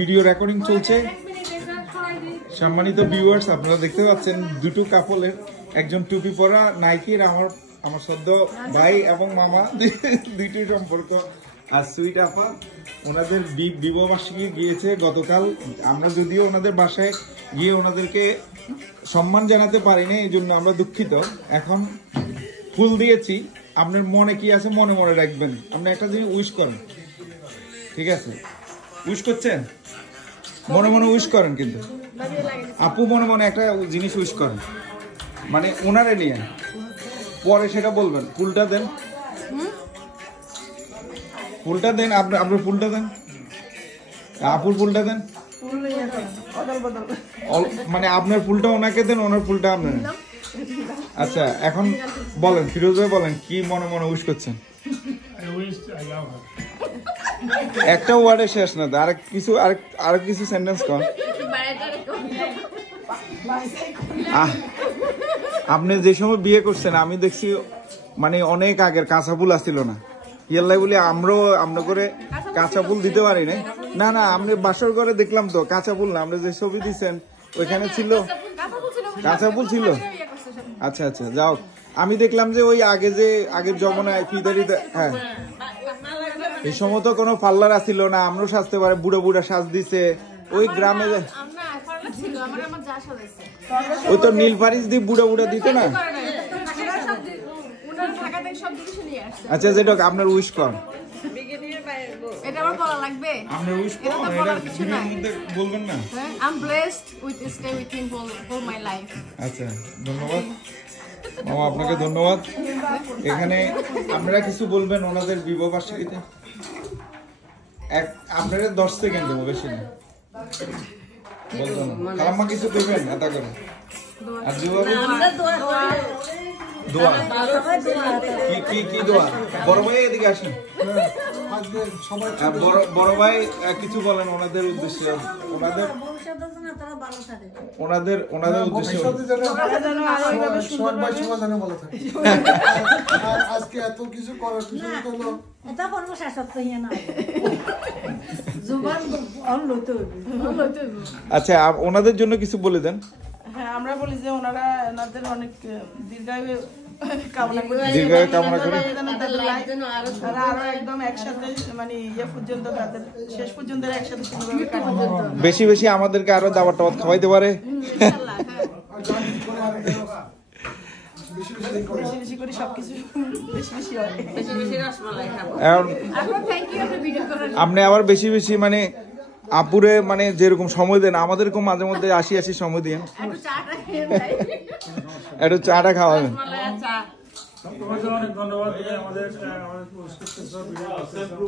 Video recording চলছে। সম্মানিত viewers, আপনারা দেখতে পাচ্ছেন দুটো কাপলের, একজন টুপি পরা নাইকির আমার সদ্য ভাই এবং মামা দুইটি সম্পর্ক। আর সুইট আপা ওনাদের বিবাহবার্ষিকী গিয়েছে গতকাল। আমরা যদিও ওনাদের বাসায় গিয়ে ওনাদেরকে সম্মান জানাতে পারিনি, এই জন্য আমরা দুঃখিত। এখন ফুল দিয়েছি, আপনার মনে কি আছে মনে মনে রাখবেন। আপনি একটা জিনিস উইশ করেন, ঠিক আছে? উইশ করছেন, মনে মনে উইশ করেন। কিন্তু আপু মনে মনে একটা জিনিস উইশ করেন, মানে ওনারে নিয়ে, পরে সেটা বলবেন। ফুলটা দেন, ফুলটা দেন, আপনার ফুলটা দেন, আপুর ফুলটা দেন। মানে আপনার ফুলটা ওনাকে দেন, ওনার ফুলটা আপনার। আচ্ছা, এখন বলেন ফিরোজ ভাই, বলেন কি মনে মনে উইশ করছেন। একটা ওয়ার্ডে শেষ না, আরেক কিছু সেন্টেন্স কর। আপনি যে সময় বিয়ে করছেন আমি দেখছি মানে অনেক আগের কাঁচা ফুল আসছিল না, ইয়াল্লাই বলি আমরা করে কাঁচা ফুল দিতে পারি না। না না, আপনি বাসর ঘরে দেখলাম তো কাঁচা ফুল না, আমরা যে ছবি দিচ্ছেন ওইখানে ছিল কাঁচা ফুল ছিল। আচ্ছা আচ্ছা, যাও, আমি দেখলাম যে ওই আগের জমানায় ফিদারিতে, হ্যাঁ এই সময় তো কোনো পার্লার আসছিল না, আমরাও সাজতে পারে, বুড়ো বুড়া সাজ দিছে ওই গ্রামে। ওই তো নীল পারিস দিয়ে বুড়া বুড়া দিত না। আচ্ছা, যেটা আপনার উইশ কর, বলবেন না। আচ্ছা, ধন্যবাদ মামা, আপনাকে ধন্যবাদ। এখানে আপনারা কিছু বলবেন ওনাদের বিবাহ বার্ষিকীতে? আপনারা 10 সেকেন্ড দেবো, বেশি না, বলবেন না। খালাম্মা কিছু করবেন এতা করে। আর দোয়া কি দোয়া? বড় ভাই এদিকে আসেন, বড় ভাই কিছু বলেন ওনাদের উদ্দেশ্যে, ওনাদের উদ্দেশ্যে। আজকে এত কিছু করার আচ্ছা, ওনাদের জন্য কিছু বলে দেন। হ্যাঁ, আমরা বলি যে ওনাদের অনেক দীর্ঘায়ু কামনা করি, আরো একদম একসাথে, মানে পর্যন্ত তাদের শেষ পর্যন্ত একসাথে বেশি বেশি আমাদেরকে আরো দাওয়াত টাওয়াত খাওয়াইতে পারে। আপনি আবার বেশি বেশি মানে আপুরে মানে যেরকম সময় দেন, আমাদেরকে মাঝে মধ্যে আসি সময় দিয়ে একটু চাটা খাওয়াবেন।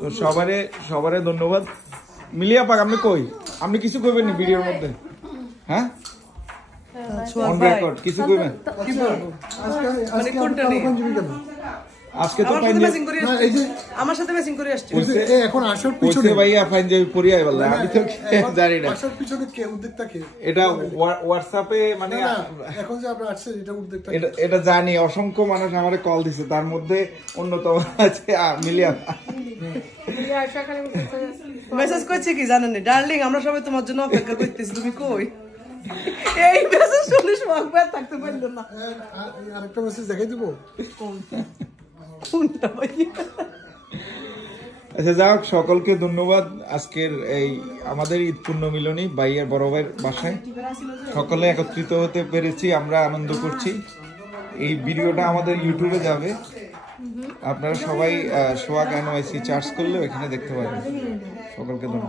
তো সবারে ধন্যবাদ। মিলিয়া পাক, আপনি কই, আপনি কিছু করবেন নি ভিডিওর মধ্যে? হ্যাঁ, অন রেকর্ড কিছু করবেন? আজকে তো আমার সাথে ম্যাচিং করে আসছে এখন আসার পিছনে ভাইয়া ফাইন যে পরিয়াই বললা, আমি তো জানি না আসার পিছনে কে উদ্যোক্তা, কে এটা হোয়াটসঅ্যাপে মানে এখন যে আপনারা আসছেন এটা উদ্যোক্তা, এটা জানি। অসংখ্য মানুষ আমারে কল দিছে, তার মধ্যে অন্যতম আছে মিলিয়া। মেসেজ করছে কি জানেন, ডার্লিং আমরা সবাই তোমার জন্য অপেক্ষা করতেছি, তুমি কই? এই মেসেজ শুনে শোকবার থাকতে পারল না। আরেকটা মেসেজ দেখাই দিব। আচ্ছা, যাক, সকলকে ধন্যবাদ। আজকের এই আমাদের ঈদ পূর্ণ মিলনী ভাইয়ের বড় ভাইয়ের বাসায় সকলে একত্রিত হতে পেরেছি, আমরা আনন্দ করছি। এই ভিডিওটা আমাদের ইউটিউবে যাবে, আপনারা সবাই সোহাগ NYC চার্জ করলে এখানে দেখতে পাবেন। সকলকে ধন্যবাদ।